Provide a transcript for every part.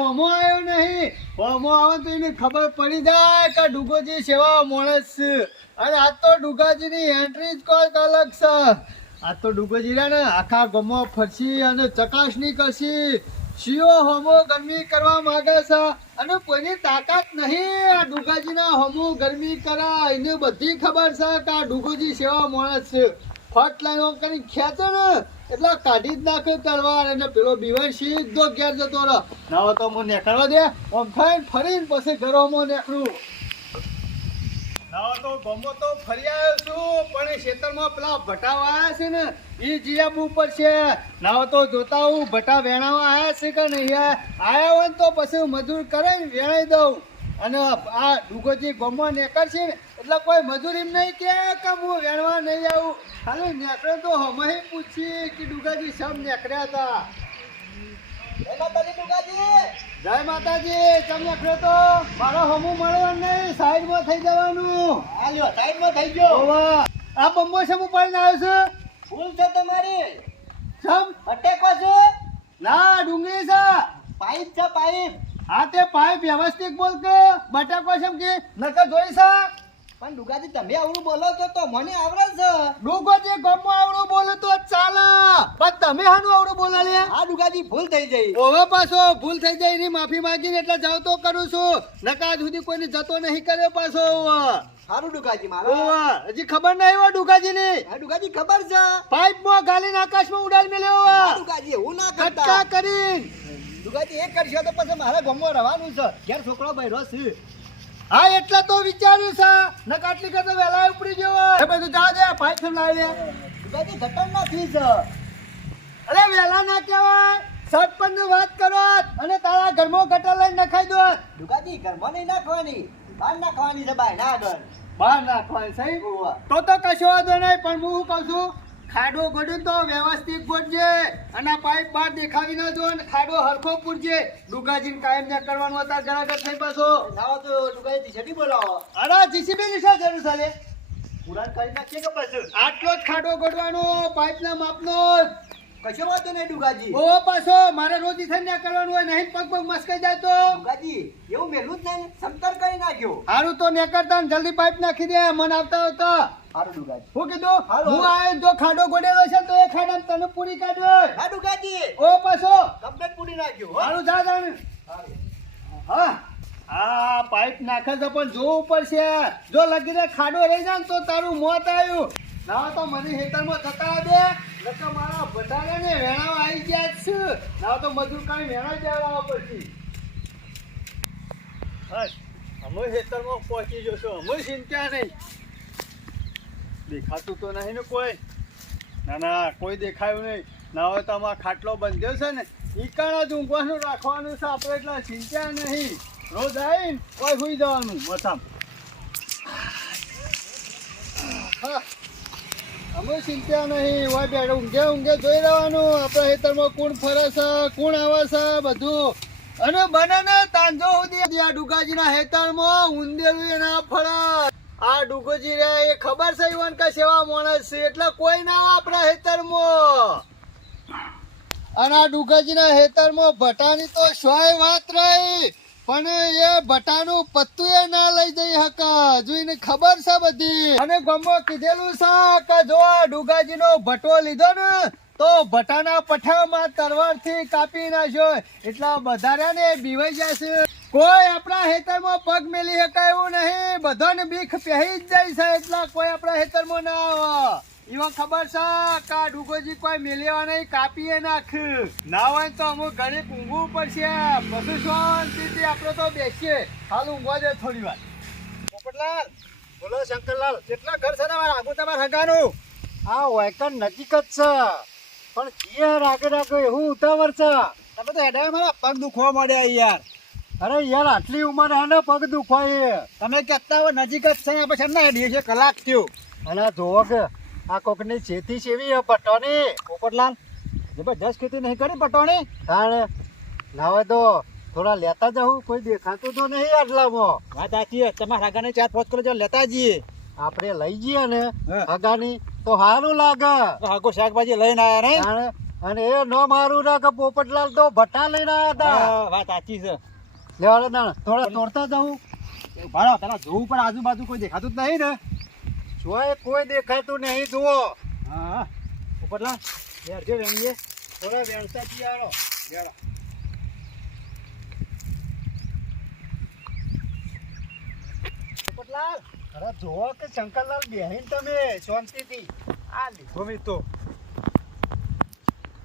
હોમો આવ્યો નહીં. હોમો આવે તો એને ખબર પડી જાય કે ડુગોજી સેવા માણસ છે. અને આ તો ડુગાજીની એન્ટ્રી જ કોઈક અલગ છે. આ તો ડુગોજી ને આખા ગામમાં ફરસી અને ચકાસણી કરશી. શિયો હોમો ગરમી કરવા માંગે છે અને કોઈની તાકાત નહીં આ ડુગાજીના હોમો ગરમી કરા. એને બધી ખબર છે કે આ ડુગોજી સેવા માણસ છે. ફટ લાઈનો કરી ખેંચે ને એટલે કાઢી જ નાખ્યો તલવાર. અને પેલો બીવાય સીધો ઘેર જતો રહ્યો. ના હોય તો મને નીકળવા દે. આમ ખાઈને ફરીને પછી ઘરોમાં નીકળું. ના તો ગમો તો ફરી આવ્યો છું પણ એ ખેતરમાં પેલા ભટાવ આવ્યા છે ને એ જીયાબ ઉપર છે. ના તો જોતા હું ભટા વેણાવા આવ્યા છે કે નહીં આવ્યા હોય તો પછી મજૂર કરે ને વેણાઈ દઉં. અને આ ડુગોજી ગમો નીકળશે ને એટલે કોઈ મજૂરી નહીં કે હું વેણવા નહીં આવું. ખાલી નીકળે તો હમણાં પૂછી કે ડુગાજી સબ નીકળ્યા હતા. જય માતાજી. ચમ નીકળ્યો તો મારો હમું મળવાનું નહીં, સાઈડમાં થઈ જવાનું. સાઈડમાં થઈ ગયો. આ બંબો છે હું પડીને આવ્યો છું. ભૂલ છે તમારી. સમ અટેકો છે ના ડુંગળી છે. પાઇપ છે પાઇપ. હા તે પાઇપ વ્યવસ્થિત બોલ કે બટાકો છે કે નકર જોઈ છે. પણ ડુગાજી તમે આવડું બોલો છો તો મને આવડે છે. ડુગાજી ગમો આવડું બોલો તો ચાલે પણ તમે હાનું આવડું બોલો લે. હા ડુગાજી ભૂલ થઈ જઈ. ઓવે પાછો ભૂલ થઈ જાય એની માફી માંગીને એટલે જાવ તો કરું છું. નકા સુધી કોઈને જતો નહીં કર્યો પાછો. સારું ડુગાજી મારો હજી ખબર નહીં હોય ડુગાજી ની. ડુગાજી ખબર છે. પાઇપ માં ગાલીને આકાશમાં ઉડાડ મેલ્યો. ડુગાજી એવું ના કરતા કરીને ડુગાજી એક કરશો તો પછી મારા ગામમાં રહેવાનું છે. ઘેર છોકરો બૈરો છે. હા એટલે તો વિચાર્યું છે ન કાટલી કરતો વેલા ઉપડી ગયો. એ બધું જા દે પાઇપ લાવી લે. ડુગાજી ઘટન નથી છે. અરે વેલા ના કહેવાય. સરપંચ ની વાત કરો અને તારા ઘરમાં ગટર લઈને નખાઈ દો. ડુગાજી ઘરમાં નહીં નાખવાની, બહાર નાખવાની છે. બહાર ના આગળ બહાર નાખવાની સહી. તો કશો વાંધો નહીં પણ હું શું કહું છું ખાડો ગોડ્યો તો વ્યવસ્થિત ગોડજે અને પાઇપ બહાર દેખાવી ના દો. ખાડો હરખો પૂરજે. ડુગાજીને કાયમ ના કરવાનું હતા ગરાગર થઈ પાછો. ના તો ડુગાજી જીસીબી બોલાવો. અરે જીસીબી ની શું જરૂર છે? પુરાણ કરી નાખીએ કે પછી આટલો જ ખાડો ગોડવાનો પાઇપ ના માપનો. કશો વાતો નહીં ડુગાજી. ઓ પાછો મારે રોજ થઈ ના કરવાનું હોય નહીં પગ પગ મસ્કાઈ જાય તો. ડુગાજી એવું મેલું જ નહીં સમતર કરી નાખ્યો. હારું તો નેકરતા ને જલ્દી પાઇપ નાખી દે મન આવતા આવતા. હારું ડુગાજી. હું કીધું હું આયો જો ખાડો ગોડેલો છે તો એ ખાડા તને પૂરી કાઢો. હા ડુગાજી. ઓ પાછો કમ્પ્લીટ પૂરી નાખ્યો. હારું જા જા. હા આ પાઇપ નાખે છે પણ જોવું પડશે. જો લગીને ખાડો રહી જાય તો તારું મોત આવ્યું. ના તો મને હેતરમાં થતા દે નકર મારા બટાકા ને વેણાવા આવી ગયા છે. ના તો મજૂર કાંઈ વેણા દેવડાવવા પડશે. બસ અમે હેતરમાં પહોંચી જશો. અમે ચિંતા નહીં. દેખાતું તો નહીં ને કોઈ. ના ના કોઈ દેખાયું નહીં. ના હોય તો આમાં ખાટલો બંધ્યો છે ને ઈકાણા જ ઊંઘવાનું રાખવાનું છે આપણે. એટલા ચિંતા નહીં. રોજ આવીને કોઈ સુઈ જવાનું મથામ. હા અમે ચિંતા નહીં. હોય બેઠ ઊંઘે ઊંઘે જોઈ રહેવાનું આપણા ખેતરમાં કોણ ફરે છે કોણ આવે છે બધું. અને બને ને તાંજો સુધી આ ડુગાજીના ખેતરમાં ઊંધેલું ના ફરે. આ ડુગોજી રે એ ખબર છે ઈવન કે સેવા માણસ છે એટલે કોઈ ના આપણા ખેતરમાં. અને આ ડુગાજીના ખેતરમાં ભટાની તો શોય વાત રહી પણ એ ભટાનું પત્તું એ ના લઈ જઈ હકા. જોઈને ખબર છે બધી. અને ગમો કીધેલું છે કે જો આ ડુગાજીનો ભટો લીધો ને તો ભટાના પઠામાં તરવારથી કાપી નાખ્યો. એટલા બધા ને બીવાઈ જશે. કોઈ આપણા ખેતરમાં પગ મેલી શકાય એવું નહીં. બધાને બીક પહેરી જ જાય છે એટલા કોઈ આપણા ખેતરમાં ના આવે. એવા ખબર છે કે આ ડુગોજી કોઈ મેલેવા નહીં કાપીએ નાખ. ના હોય તો અમુક ઘડીક ઊંઘવું પડશે. બધું શાંતિથી આપણે તો બેસીએ. હાલ ઊંઘવા દે થોડી વાર. પોપટલાલ બોલો. શંકરલાલ કેટલા ઘર છે તમારા આગળ તમારા હગાનું? હા વાયકર નજીક જ છે પણ જે રાગે રાગે એવું ઉતાવળ છે. તમે તો હેડા મારા પગ દુખવા માંડ્યા યાર. અરે યાર આટલી ઉંમર હે ને પગ દુખવાય. તમે કહેતા હોય નજીક જ છે પછી એમને હેડીએ છે કલાક થયો. અને જોવો કે આ કોકની ખેતી સેવી હે પટોની. પોપટલાલ જબરજસ્ત ખેતી નહીં કરી પટોની. તાણે ના હોય તો થોડા લેતા જાઉં. કોઈ દેખાતું તો નહીં આટલામાં. વાત સાચી. તમારા હગાને 4-5 કિલો લેતા જઈએ. આપણે લઈ જઈએ ને હગાની તો સારું લાગે. હગો શાકભાજી લઈને આવ્યા ને અને એ ન મારું ના કે પોપટલાલ તો ભટ્ટા લઈને આવ્યા હતા. વાત સાચી છે. લેવાડો ના થોડા તોડતા જાઉં. ભાડો તારા જોવું પણ આજુબાજુ કોઈ દેખાતું જ નહીં ને. જોય કોઈ દેખાતું નહીં જુઓ. હા પોપટલાલ યાર જો વેણીએ થોડા વ્યવસ્થા જીયાડો. પોપટલાલ અરે જુઓ કે શંકરલાલ બેહીન તમે શાંતિથી. આ લીધો મેં તો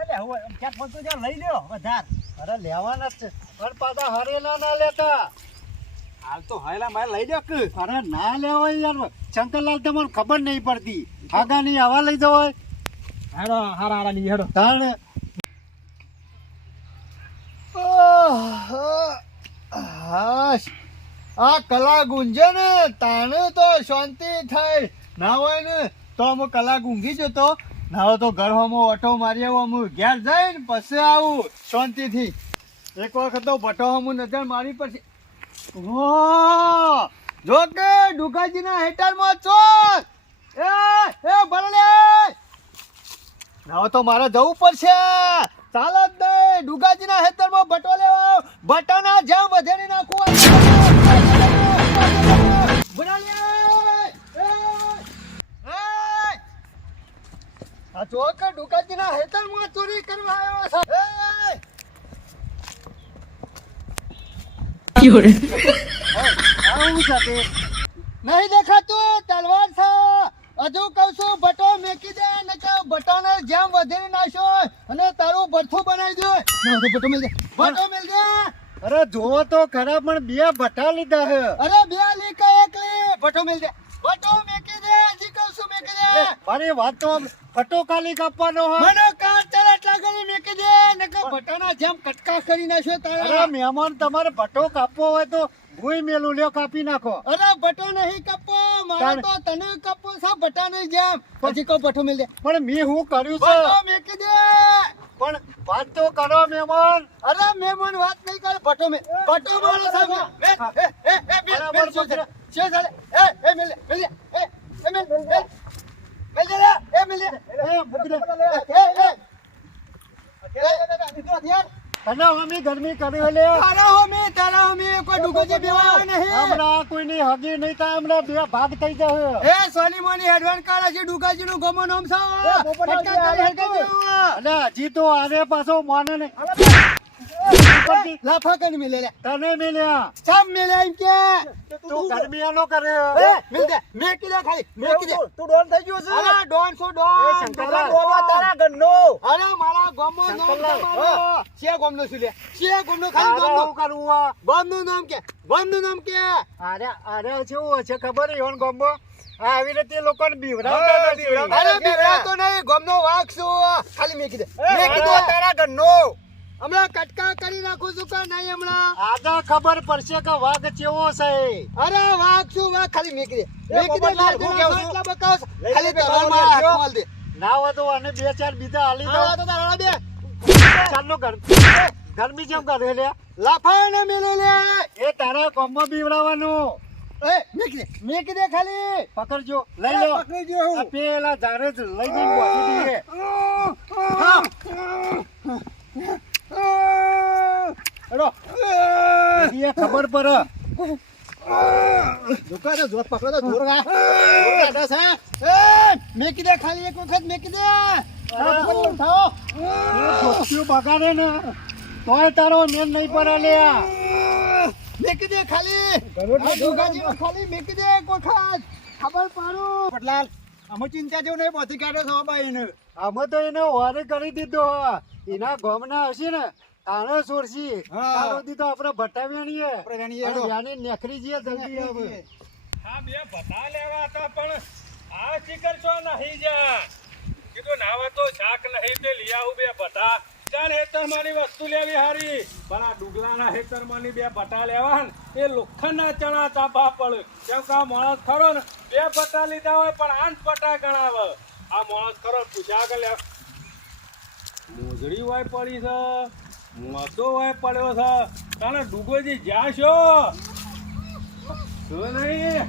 એટલે હવે ક્યાંક ફોન તો જ્યાં લઈ લ્યો વધાર. અરે લેવાના જ છે પણ પાછા હરેલા ના લેતા. હાલ તો હાયલા મારે લઈ લ્યો કે. અરે ના લેવાય યાર શંકરલાલ તમને ખબર નહીં પડતી. ફાગાની હવા લઈ જવાય. હારો હારા હારા ની હેડો. તાણે આ કલા ગુંજે ને તાણે તો શાંતિ થાય. ના હોય ને તો અમે કલા ગુંગી જતો ના હોય તો ઘર હમો ઓટો મારી આવું અમે ઘેર જઈને પછી આવું શાંતિથી. એક વખત તો ભટો હમું નજર મારી પછી જો કે ડુગાજીના હેઠળમાં ચોર એ ભરલે ના હોય તો મારે જવું પડશે. ચાલ જ નહીં ડુગાજીના હેતરમાં ભટો લેવા ભટાના જામ વધેરી નાખું. આ ચોક ડુગાજીના હેતરમાં ચોરી કરવા આવ્યો છે. આવું સાથે નહીં દેખાતું તલવાર છે. હજુ કહું છું ભટો મેકી દે ને કે ભટાને જામ વધેરી નાખ્યો અને તારું ભઠ્ઠું બનાવી દે. ના તો ભટો મેલ દે ભટો મેલ દે. અરે જોવો તો ખરા પણ બે ભટ્ટા લીધા હે. અરે બે લી કે એક લી ભટો મેલ દે ભટો મેકી દે. હજી કહું છું મેકી દે. મારી વાત તો ફટો ખાલી કાપવાનો હોય. મને કાર તરત લાગેલી મેકી દે ને કે ભટાના જામ કટકા કરી નાખ્યો અરે તારા. મહેમાન તમારે ભટ્ટો કાપવો હોય તો ભૂઈ મેલું લ્યો કાપી નાખો. અરે ભટો નહીં કપો મારે તો તને કપો સા ભટાને જામ. પછી કહો ભટો મેલ દે પણ મેં હું કર્યું છે. ભટો મેકી દે. પણ વાત તો કરો મહેમાન. અરે મહેમાન વાત નહીં કરે ભટો મે ભટો મારો સામે એ બરાબર શું પકડ્યા. છે ચાલે એ મેલ દે મેલ દે એ મેલ દે એ મૂકી દે. તને અમે ગરમી કરી લે. તારા હોમી કોઈ ડુગોજી બેવા નહીં. હમણાં કોઈની હગી નહીં થાય. હમણાં બે ભાગ થઈ જશે. એ સોની મોની હેડવાન કાળા છે ડુગાજી નું ગમો નામ છે. અને હજી તો આને પાછો માને નહીં. લાફા કરી મેલે લે તને મિલ્યા સબ મેલે એમ કે તું ગરમીયાનો કરે. મિલ દે મેકી દે ખાલી મેકી દે. તું ડોન થઈ ગયો છે. અરે ડોન છો ડોન. શંકરલાલ. તારા ગન્નો. અરે મારા ગમો નામ શંકરલાલ. તમારો છે ગમનો શું લે છે ગમનો ખાલી તારે ગમનો શું કરવું આ? ગમનું નામ કે ગમનું નામ કે અરે કેવું છે ખબર ઈવન ગોમ્બો આવી રીતે લોકોને બીવડાવતા નથી. અરે બીવડા તો નહીં ગમનો વાઘ છું ખાલી મેકી દે મેકી દે તારા ઘરનો. હમણાં કટકા કરી નાખું છું કે નહીં હમણાં આદા ખબર પડશે કે વાઘ ચેવો છે. અરે વાઘ છું વાઘ ખાલી મેકી દે મેકી દે પોપટલાલ, હું કેવું છું? એટલા બકાવ છે. ખાલી લઈ લે, તારા પોપટલાલ, હાથ જો. માલ દે ના હોય તો અને બે ચાર બીજા હાલી દો. હા તો તારા બે ચાલો ગરમી જેમ કરે લે. લાફા ને મેલે લે એ તારા કોમમાં બીવડાવવાનું. એ મેકી દે ખાલી પકડજો લઈ લો. પકડી જો આ પેલા ઝારે જ લઈ જઈને પહોંચી દઈએ. એડો એ ખબર પડે. દુકાને જોત પકડો તો જોર ગા દસ હે એ મેકી દે ખાલી એક વખત મેકી દે ઉઠાઓ છોકરીઓ બગાડે ને તોય તારો મેન નહીં પડે લે. મેકી દે ખાલી દુગાજી ખાલી મેકી દે એક વખત ખબર પાડું પટલાલ અમે ચિંતા જેવું નહીં પહોંચી કાઢો છો બાઈ ને અમે તો એને વારે કરી દીધો. એના ગોમના હશે ને તાણે સોરસી તારો દીધો આપણે ભટાવ્યાણીએ યાની નેખરી જઈએ જલ્દી હવે. હા બે ભટા લેવા હતા પણ આ ચીકર છો નહીં જા કીધું નાવા તો શાક નહીં તે લઈ આવું બે ભટા ચાલ હેતર મારી વસ્તુ લેવી હારી પણ આ ડુગલાના હેતર માની બે ભટા લેવા ને એ લોખંડના ચણા તાપા પડે કેમ કે આ માણસ ખરો ને બે ભટા લીધા હોય પણ 8 ભટા ગણાવે આ માણસ ખરો પૂછ્યા કે લે મોજડી હોય પડી છે મસો હોય પડ્યો છે તાને ડુગોજી જ્યાં છો શું નહીં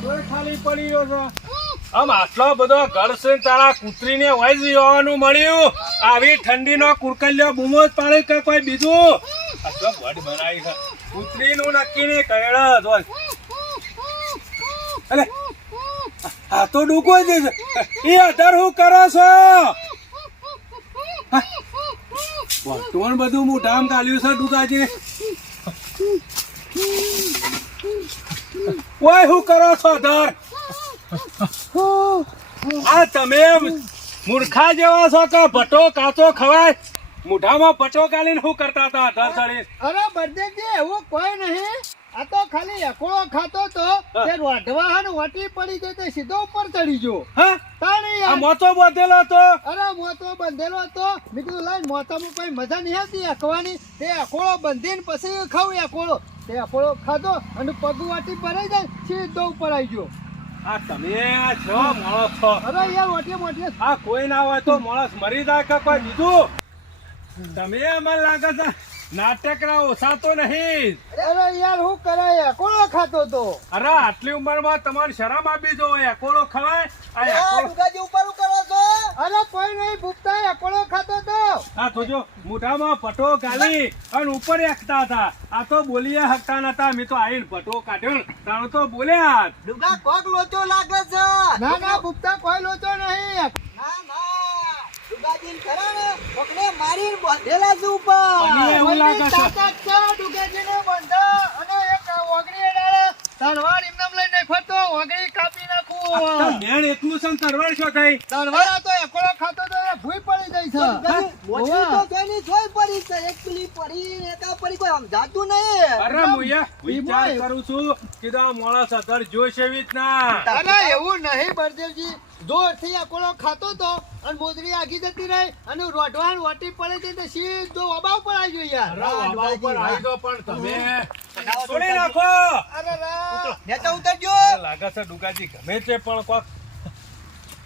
કોઈ ખાલી પડી ગયો છે આમ આટલો બધો ઘર છે ને તારા કૂતરીને હોય જ જોવાનું મળ્યું. આવી ઠંડીનો કુરકલ્યો બૂમો જ પાડે કે કોઈ બીજું? આટલો વડ બનાવી છે. કૂતરીનું નક્કી નહીં કહેડા જોય. અલે આ તો ડૂકો જ છે. એ અધર હું કરો છો? વર્તમાન બધું મોઢામ કાલ્યું છે ડુકાજી. ઓય હું કરો છો અધર? આ તમે મૂર્ખા જેવા છો કે ભટો કાચો ખવાય? મોઢામાં ભટો કાઢીને શું કરતા હતા અધર ચડી? અરે બળદેવજી એવું કોઈ નહીં. આ તો ખાલી એકોળો ખાતો તો તે રોઢવા હન વટી પડી ગઈ તે સીધો ઉપર ચડી ગયો. હા તાણી આ યાર. મોતો બોધેલો હતો. અરે મોતો બંધેલો હતો. મેં કીધું લાઈન મોતામાં કોઈ મજા નહીં આવતી અકવાની. તે અકોળો બંધીને પછી ખાવું અકોળો. તે અકોળો ખાધો અને પગ વાટી ભરાઈ જાય સીધો ઉપર આવી ગયો. આ તમે છો માણસ છો. અરે યાર મોટી મોટી આ કોઈ ના હોય તો માણસ મરી જાય કે કોઈ બીજું? તમે મને લાગે છે નાટક ના ઓછા તો નહીં. અરે યાર હું કરાય અકોળો ખાતો તો. અરે આટલી ઉંમરમાં તમારી શરમ આપી જો. એકોળો ખવાય? આ એકોળો અરે કોઈ નહીં ભૂપતા અકોળો ખાતો તો. આ તો જો મોઢામાં પટો ગાલી અને ઉપર એકતા હતા. આ તો બોલીએ હકતા નતા. મેં તો આઈને પટો કાઢ્યો તાણ તો બોલ્યા. ના ના ભૂપતા કોઈ લોચો નહીં. મને એવું લાગે છે. તાકાત છે ડુગાજીને બંધા અને એક ઓગળી અડાડે. તલવાર એમનેમ લઈ નાખો તો ઓગળી કાપી નાખું. મેણ એટલું છે ને તરવાર શું થઈ? તલવાર આ તો એકોળો ખાતો તો એ ભૂઈ પડી જાય છે. અરે મુયા વિચાર કરું છું કીધું આ માણસ અધર જોશે એવી જ ના. અરે એવું નહીં બળદેવજી. જોરથી અકોળો ખાતો તો અને મોદરી આગી જતી રહી અને રોઢવાન વાટી પડે છે તો સીધો ઓબા ઉપર આવી ગયો યાર. અરે બાબા ઉપર આવી ગયો પણ તમે છોડી નાખો. અરે રા. મને લાગે છે ડુકાજી ગમે તે પણ કોક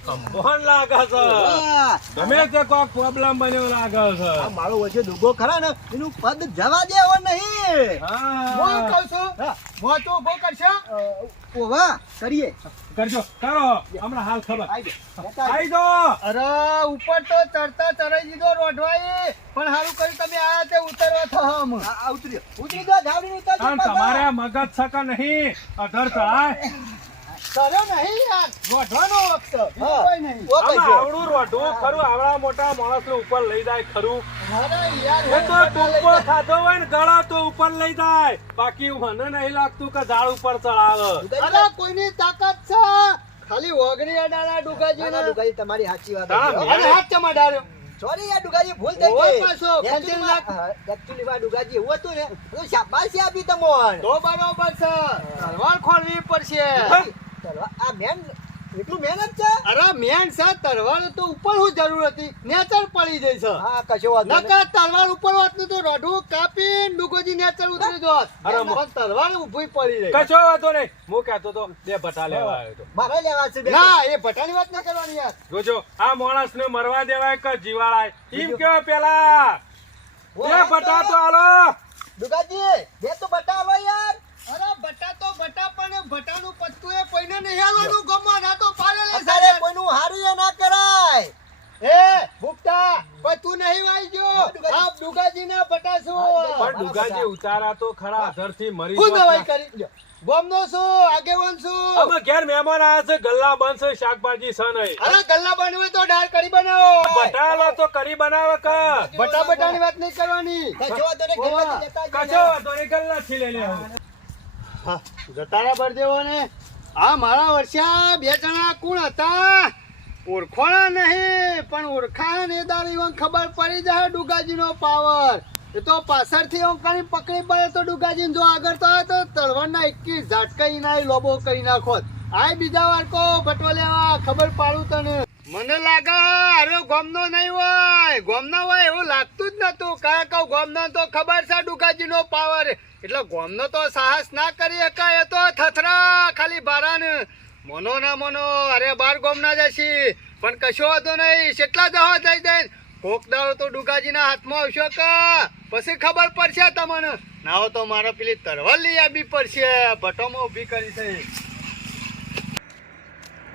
કંભોન લાગે છે. ગમે તે કોક પ્રોબ્લેમ બન્યો લાગે છે. મારો વચ્ચે ડૂગો ખરા ને એનું પદ જવા દેવો નહીં. હું હા કહું છું મોટો ઉભો કરશે. ઓવા કરીએ. કરજો કરો હમણાં હાલ ખબર આવી દો. અરે ઉપર તો ચડતા ચડાઈ દીધો રોઢવાઈ પણ સારું કર્યું તમે આયા તે ઉતરવા થમ. ઉતરી ગયો ધાવડી ઉતરજો કારણ તમારે મગજ છકા નહીં અધર ચડાય. કર્યો નહીં યાર રોઢવાનો વખત બીજું કોઈ નહીં. આમાં આવડું રોઢું ખરું આવડા મોટા માણસ ઉપર લઈ જાય ખરું. અરે યાર એ તો ટૂંકો ખાધો હોય ને ગળા તો ઉપર લઈ જાય. બાકી મને નહીં લાગતું કે ઝાડ ઉપર ચડાવે. અરે કોઈની તાકાત છે ખાલી ઓગળી અડાડા ડુગાજી તમારી સાચી વાત હા, છે. અને હાથ ચમા ડાળ્યો. સોરી યાર ડુગાજી ભૂલ થઈ ઓય ગઈ. પાછો, કેન્ટીન નાખ. Actually માં ડુગાજી એવું હતું ને તો શાબાશી આપી તમોન. તો બરોબર છે તલવાર ખોલવી પડશે. ચલો આ મેન એટલું મહેનત છે. અરે મેન છે તલવાર તો ઉપર હું જરૂર હતી નેચર પડી જાય છે. હા કશો વાત નહીં. નકર તલવાર ઉપર હોતું તો રોઢું કાપી ડુગોજી નેચર ઉતરી દોત. અરે પણ તલવાર ઊભી પડી જાય. કશો વાંધો નહીં. હું કહેતો તો બે ભટા લેવા આવ્યો હતો. મારે લેવા છે બે. ના એ ભટાની વાત ના કરવાની યાર. જોજો આ માણસ ને મરવા દેવાય કે જીવાળાય એમ કેવો પેલા બે ભટા તો હાલો. ડુગાજી બે તો બતાવો યાર. અરે બટા તો બટા પણ ભટાનું પત્તું એ કોઈને નહીં આલવાનું ગમવા ના તો પાડે લે અત્યારે સાહેબ. કોઈનું હારું એ ના કરાય. એ ભૂપતા પત્તું નહીં વાઈ ગયો આ ડુગાજીના બટા પણ શું ડુગાજી ઉતારા તો ખરા અધર થી મરી હું ગયો. દવાઈ કરી ગોમનો શું આગેવાન શું અમે ઘેર મહેમાન આવ્યા છે ગલ્લા બંધ છે શાકભાજી છે નહીં. અરે ગલ્લા બનવે તો દાળ કઢી બનાવો ભટા હાલો તો કરી બનાવે કે બટા બટાની વાત નહીં કરવાની. કશો વાંધો નહીં, ઘરમાં જતા જ કશો વાંધો નહીં ગલ્લા થી લઈ લેવું. હા, જતારા બળદેવો ને આ મારા વર્ષા બે જણા કોણ હતા ઓળખોણા નહીં પણ ઓળખા ને દારી ખબર પડી જાય ડુગાજીનો પાવર. એ તો પાછળથી ઓંકાની પકડી પડે તો ડુગાજીને જો આગળ તો આવે તો તળવારના 21 ઝાટકાઈ ના લોબો કરી નાખો. આ બીજા વાર કો બટવો લેવા ખબર પાડું તને. મને લાગે અરે ગોમનો નહીં હોય ગોમનો હોય એવું લાગતું જ નતું કારણ કે ગોમનો તો ખબર છે ડુગાજીનો પાવર એટલે ગોમનો તો સાહસ ના કરી શકાય. એ તો થથરા ખાલી બારાન મનો ના મનો અરે બાર ગોમના જશી પણ કશો હતો નહીં કેટલા દહો થઈ જાય કોક દાડો તો ડુગાજીના હાથમાં આવશો કે પછી ખબર પડશે તમને. ના હો તો મારે પેલી તરવાર લઈ આપવી પડશે ભટોમાં ઊભી કરી છે.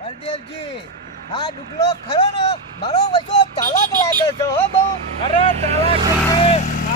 બળદેવજી હા ડુગલો ખરો ને મારો વચ્ચો ચાલાક લાગે છે હો બહુ. અરે ચાલાક છે.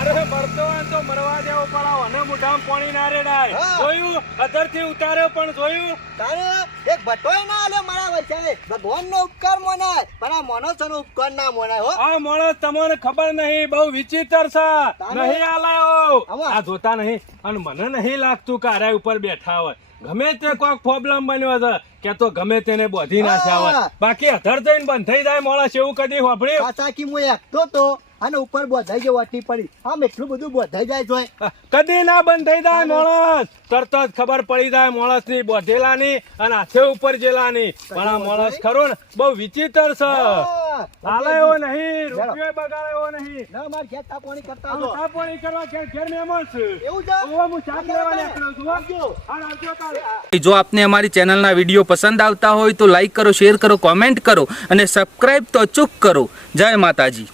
અરે મરતો હોય તો મરવા દેવો પડે અને મોઢામાં પાણી ના રેડાય. હા. જોયું અધરથી ઉતાર્યો પણ જોયું. તારે એક ભટોય ના આલ્યો મારા વચ્ચે ભગવાનનો ઉપકાર મોનાય પણ આ મોનોસનો ઉપકાર ના મોનાય હો. આ માણસ તમને ખબર નહીં બહુ વિચિત્ર છે. તારે? નહીં આલાયો આમાં? આ જોતા નહીં અને મને નહીં લાગતું કે આરા ઉપર બેઠા હોય. ગમે તે કોઈક પ્રોબ્લેમ બન્યો છે કે તો ગમે તેને બોધી નાખ્યા હોય. હા. બાકી અધર થઈને બંધ થઈ જાય માણસ એવું કદી વાપર્યું? પાછા કી હું એકતો તો અને ઉપર બોધાઈ ગયો વટી પડી આમ એટલું બધું બોધાઈ જાય છે. કદી ના બંધ થઈ જાય માણસ. તરત જ ખબર પડી જાય માણસ ની બોધેલાની અને હાથે ઉપર જેલાની. પણ આ માણસ ખરો ને બહુ વિચિત્ર છે. હાલે એવો નહીં, રૂપિયો બગાડે એવો નહીં. ના માર ઘેર તાપણી કરતા આમ હતો. તાપણી કરવા ઘેર મહેમાન છે. એવું છે? ઓવા હું શાક લેવા નીકળ્યો છું. આવજો. હા, આવજો કાલે. જો આપને અમારી ચેનલના વિડીયો પસંદ આવતા હોય તો લાઈક કરો, શેર કરો, કોમેન્ટ કરો અને સબસ્ક્રાઈબ તો અચૂક કરો. જય માતાજી.